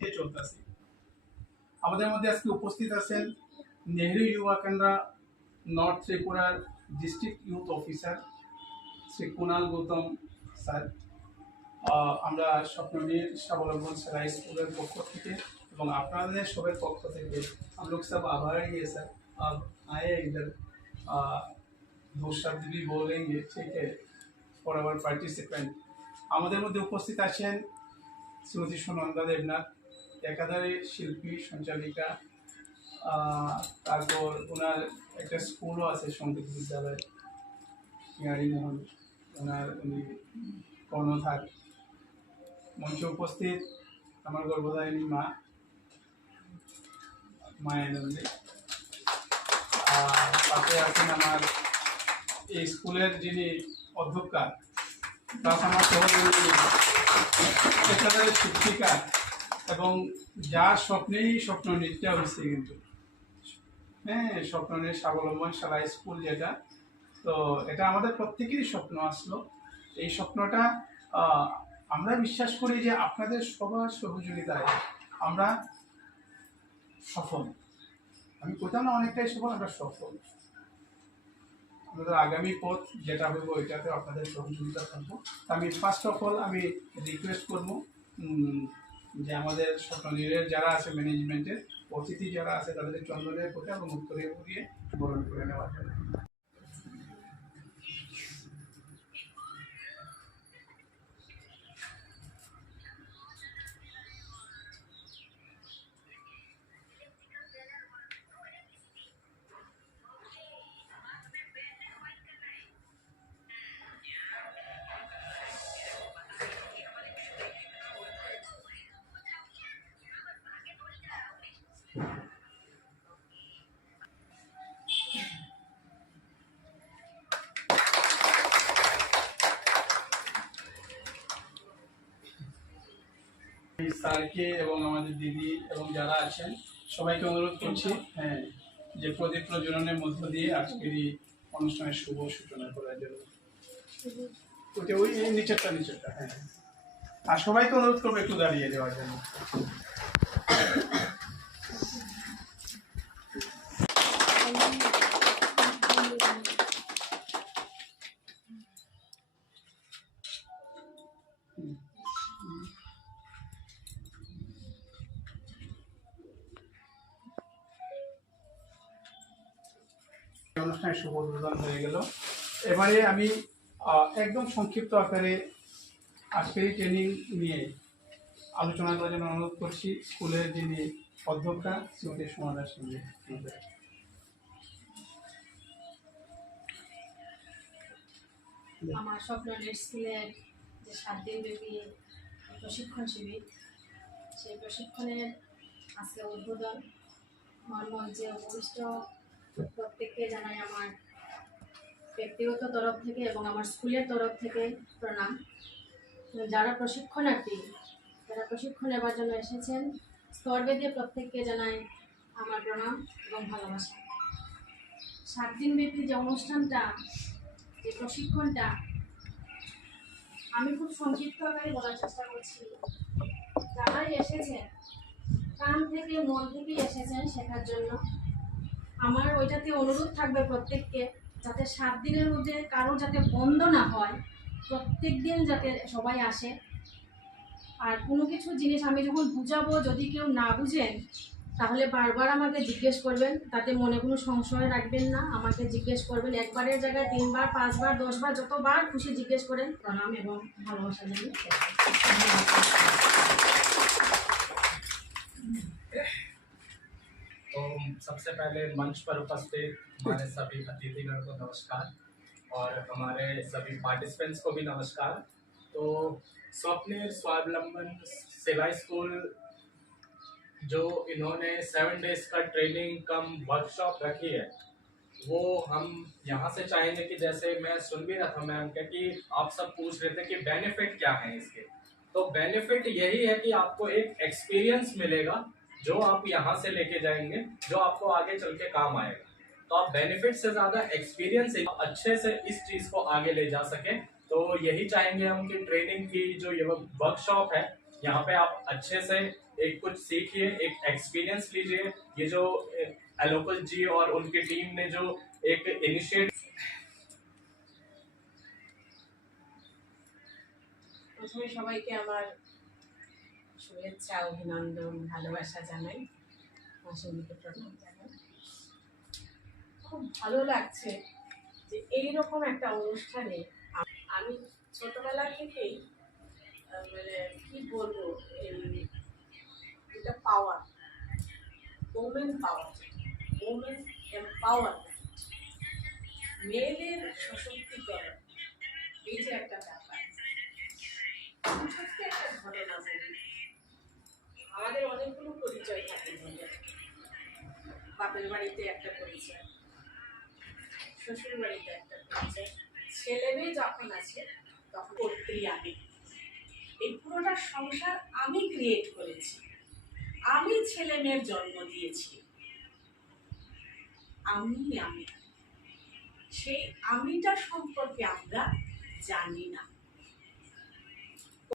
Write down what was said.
চলতেছে। আমাদের মধ্যে আজকে উপস্থিত আছেন নেহেরু যুবা কেন্দ্র নর্থ ত্রিপুরার district youth officer Shri Kunal Gautam sir. আমরা স্বপ্নবীর স্বাবলম্বন সেলাই स्कूल पक्ष থেকে এবং আপনাদের সবার পক্ষ থেকে हम लोग सब आभारी है सर। आप आए इधर, दो शब्द भी बोलेंगे, ठीक है, फॉर आवर पार्टिसिपेंट। আমাদের মধ্যে উপস্থিত আছেন শ্রীমতী সুনন্দা দেবনাথ, একাধারে শিল্পী সঞ্চালিকা। তারপর ওনার একটা স্কুলও আছে সঙ্গীত বিদ্যালয় মোহন, উনি কর্ণধার। মঞ্চে উপস্থিত আমার গর্ভধারিণী মা মায়ানন্দী। পাশে আছেন আমার এই স্কুলের যিনি অধ্যক্ষা, প্লাস আমার সহযোগী একাধারে শিক্ষিকা, এবং যার স্বপ্নেই স্বপ্ন নৃত্য হয়েছে কিন্তু, হ্যাঁ, স্বপ্নের স্বাবলম্বন সেলাই স্কুল যেটা, তো এটা আমাদের প্রত্যেকেরই স্বপ্ন আসলো। এই স্বপ্নটা আমরা বিশ্বাস করি যে আপনাদের সবার সহযোগিতায় আমরা সফল। আমি কোথাও না অনেকটাই সফল, আমরা সফল। আমাদের আগামী পথ যেটা হইব এটাতে আপনাদের সহযোগিতা থাকবো। আমি ফার্স্ট অফ অল আমি রিকোয়েস্ট করবো যে আমাদের স্বপ্নের যারা আছে ম্যানেজমেন্টের অতিথি যারা আছে তাদের চন্দনের কোটা এবং উত্তরে উড়িয়ে বরণ করে নেওয়ার জন্য। স্যারকে এবং আমাদের দিদি এবং যারা আছেন সবাইকে অনুরোধ করছি, হ্যাঁ, যে প্রদীপ প্রজ্বলনের মধ্য দিয়ে আজকের এই অনুষ্ঠানের শুভ সূচনা করার জন্য। ওই নিচেরটা, হ্যাঁ, আর সবাইকে অনুরোধ করবো একটু দাঁড়িয়ে দেওয়ার জন্য। অনুষ্ঠানের শুভ উদ্বোধন হয়ে গেল। এবারে আমি একদম সংক্ষিপ্ত আকারে আজকের ট্রেনিং নিয়ে আলোচনা করার জন্য অনুরোধ করছি স্কুলের যিনি অধ্যক্ষা শ্রীমতী সুমনার সঙ্গে। আমার স্বপ্নের স্কুলের যে 7 দিন ব্যাপী প্রশিক্ষণ শিবির, সেই প্রশিক্ষণের আজকে উদ্বোধন। আমার মঞ্চে উপবিষ্ট প্রত্যেককে জানাই আমার ব্যক্তিগত তরফ থেকে এবং আমার স্কুলের তরফ থেকে প্রণাম। যারা প্রশিক্ষণার্থী, যারা প্রশিক্ষণ নেবার জন্য এসেছেন, স্তরভেদে প্রত্যেককে জানাই আমার প্রণাম এবং ভালোবাসা। 7 দিন ব্যাপী যে অনুষ্ঠানটা, যে প্রশিক্ষণটা, আমি খুব সংক্ষিপ্ত আকারে বলার চেষ্টা করছি। যারাই এসেছেন প্রাণ থেকে মন থেকে এসেছেন শেখার জন্য, আমার ওইটাতে অনুরোধ থাকবে প্রত্যেককে, যাতে 7 দিনের মধ্যে কারো যাতে বন্ধ না হয়, প্রত্যেক দিন যাতে সবাই আসে। আর কোনো কিছু জিনিস আমি যখন বুঝাবো, যদি কেউ না বুঝেন তাহলে বারবার আমাকে জিজ্ঞেস করবেন, তাতে মনে কোনো সংশয় রাখবেন না, আমাকে জিজ্ঞেস করবেন। একবারের জায়গায় 3 বার 5 বার 10 বার যতবার খুশি জিজ্ঞেস করেন। প্রণাম এবং ভালোবাসা জানিয়ে तो सबसे पहले मंच पर उपस्थित हमारे सभी अतिथिगण को नमस्कार और हमारे सभी पार्टिसिपेंट्स को भी नमस्कार। तो स्वप्निल स्वावलंबन सेलाई स्कूल जो इन्होंने 7 डेज का ट्रेनिंग कम वर्कशॉप रखी है, वो हम यहाँ से चाहेंगे कि जैसे मैं सुन भी रहा था मैम के कि आप सब पूछ रहे थे कि बेनिफिट क्या है इसके, तो बेनिफिट यही है कि आपको एक एक्सपीरियंस मिलेगा जो आप यहाँ से लेके जाएंगे, जो आपको आगे चल के काम आएगा। तो आप बेनिफिट से ज्यादा एक्सपीरियंस अच्छे से इस चीज को आगे ले जा सके। तो यही चाहेंगे हम कि ट्रेनिंग की जो ये वर्कशॉप है यहाँ पे आप अच्छे से एक कुछ सीखिए, एक एक्सपीरियंस लीजिए। ये जो एलोकस जी और उनकी टीम ने जो एक इनिशिएटिव। প্রথমে সবাইকে আমার শুভেচ্ছা, অভিনন্দন, ভালোবাসা জানাই, মাসুমিকে প্রণাম জানাই। খুব ভালো লাগছে যে এইরকম একটা অনুষ্ঠানে আমি ছোটবেলা থেকেই মানে কি বলবো, এটা পাওয়ার, ওমেন পাওয়ার, ওমেন এম্পাওয়ারমেন্ট, মেয়েদের সশক্তিকরণ, এই যে একটা ব্যাপার। ছোট্ট একটা ঘটনা বলি। আমাদের অনেকগুলো পরিচয় থাকে জীবনে। বাপের বাড়িতে একটা পরিচয়, শ্বশুর বাড়িতে একটা পরিচয়, ছেলে মেয়ে যখন আছে তখন কর্ত্রী আমি। এই পুরোটা সংসার আমি ক্রিয়েট করেছি, আমি ছেলে মেয়ের জন্ম দিয়েছি। আমি সেই আমিটা সম্পর্কে